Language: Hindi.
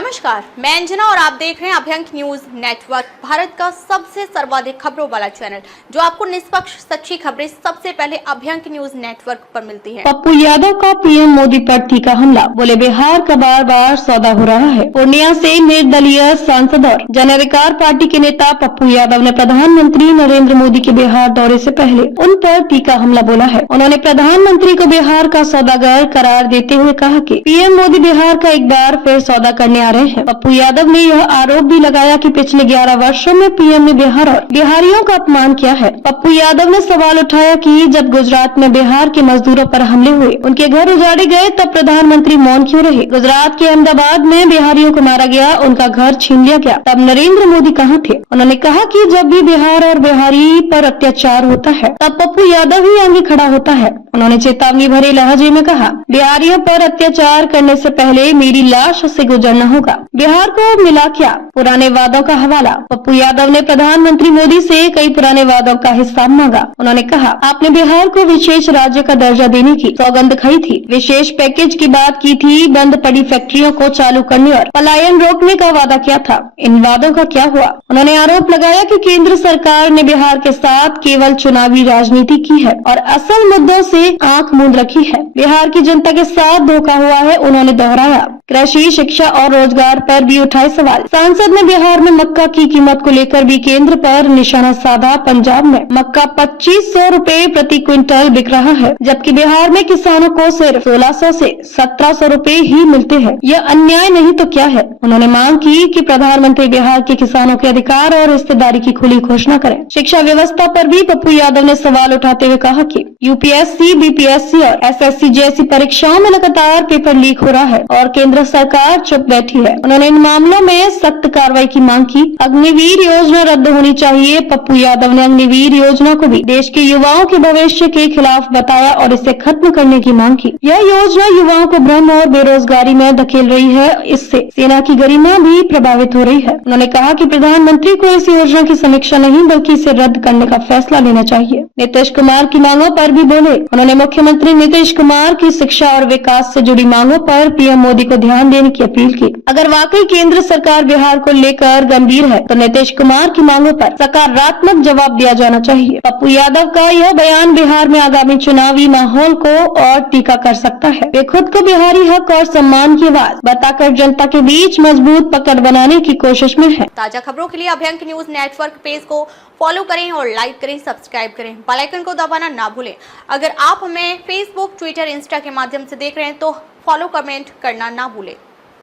नमस्कार, मैं अंजना और आप देख रहे हैं अभ्यंक न्यूज नेटवर्क, भारत का सबसे सर्वाधिक खबरों वाला चैनल, जो आपको निष्पक्ष सच्ची खबरें सबसे पहले अभ्यंक न्यूज नेटवर्क पर मिलती है। पप्पू यादव का पीएम मोदी पर तीखा हमला, बोले बिहार का बार बार सौदा हो रहा है। पूर्णिया से निर्दलीय सांसद और जन अधिकार पार्टी के नेता पप्पू यादव ने प्रधानमंत्री नरेंद्र मोदी के बिहार दौरे से पहले उन पर तीखा हमला बोला है। उन्होंने प्रधानमंत्री को बिहार का सौदागर करार देते हुए कहा कि पीएम मोदी बिहार का एक बार फिर सौदा करने आ रहे हैं। पप्पू यादव ने यह आरोप भी लगाया कि पिछले 11 वर्षों में पीएम ने बिहार और बिहारियों का अपमान किया है। पप्पू यादव ने सवाल उठाया कि जब गुजरात में बिहार के मजदूरों पर हमले हुए, उनके घर उजाड़े गए, तब प्रधानमंत्री मौन क्यों रहे? गुजरात के अहमदाबाद में बिहारियों को मारा गया, उनका घर छीन लिया गया, तब नरेंद्र मोदी कहाँ थे? उन्होंने कहा कि जब भी बिहार और बिहारी पर अत्याचार होता है, तब पप्पू यादव ही आगे खड़ा होता है। उन्होंने चेतावनी भरे लहजे में कहा, बिहारियों पर अत्याचार करने से पहले मेरी लाश से गुजरना होगा। बिहार को मिला क्या? पुराने वादों का हवाला। पप्पू यादव ने प्रधानमंत्री मोदी से कई पुराने वादों का हिसाब मांगा। उन्होंने कहा, आपने बिहार को विशेष राज्य का दर्जा देने की सौगंध खाई थी, विशेष पैकेज की बात की थी, बंद पड़ी फैक्ट्रियों को चालू करने और पलायन रोकने का वादा किया था। इन वादों का क्या हुआ? उन्होंने आरोप लगाया कि केंद्र सरकार ने बिहार के साथ केवल चुनावी राजनीति की है और असल मुद्दों से आंख मूंद रखी है। बिहार की जनता के साथ धोखा हुआ है। उन्होंने दोहराया। कृषि, शिक्षा और रोजगार पर भी उठाए सवाल। सांसद ने बिहार में मक्का की कीमत को लेकर भी केंद्र पर निशाना साधा। पंजाब में मक्का 2500 रुपए प्रति क्विंटल बिक रहा है, जबकि बिहार में किसानों को सिर्फ 1600 से 1700 रुपए ही मिलते हैं। यह अन्याय नहीं तो क्या है? उन्होंने मांग की कि प्रधानमंत्री बिहार के किसानों के अधिकार और हिस्सेदारी की खुली घोषणा करें। शिक्षा व्यवस्था पर भी पप्पू यादव ने सवाल उठाते हुए कहा कि यूपीएससी, बीपीएससी और एसएससी जैसी परीक्षाओं में लगातार पेपर लीक हो रहा है और केंद्र सरकार चुप बैठी है। उन्होंने इन मामलों में सख्त कार्रवाई की मांग की। अग्निवीर योजना रद्द होनी चाहिए। पप्पू यादव ने अग्निवीर योजना को भी देश के युवाओं के भविष्य के खिलाफ बताया और इसे खत्म करने की मांग की। यह योजना युवाओं को भ्रम और बेरोजगारी में धकेल रही है। इससे सेना की गरिमा भी प्रभावित हो रही है। उन्होंने कहा कि प्रधानमंत्री को इस योजना की समीक्षा नहीं बल्कि इसे रद्द करने का फैसला लेना चाहिए। नीतीश कुमार की मांगों पर भी बोले। उन्होंने मुख्यमंत्री नीतीश कुमार की शिक्षा और विकास से जुड़ी मांगों पर पीएम मोदी को ध्यान देने की अपील की। अगर वाकई केंद्र सरकार बिहार को लेकर गंभीर है तो नीतीश कुमार की मांगों पर सकारात्मक जवाब दिया जाना चाहिए। पप्पू यादव का यह बयान बिहार में आगामी चुनावी माहौल को और तीखा कर सकता है। वे खुद को बिहारी हक और सम्मान की आवाज बताकर जनता के बीच मजबूत पकड़ बनाने की कोशिश में है। ताजा खबरों के लिए अभ्यंक न्यूज नेटवर्क पेज को फॉलो करें और लाइक करें, सब्सक्राइब करें, बेल आइकन को दबाना ना भूलें। अगर आप हमें फेसबुक, ट्विटर, इंस्टा के माध्यम से देख रहे हैं तो फॉलो, कमेंट करना ना भूलें।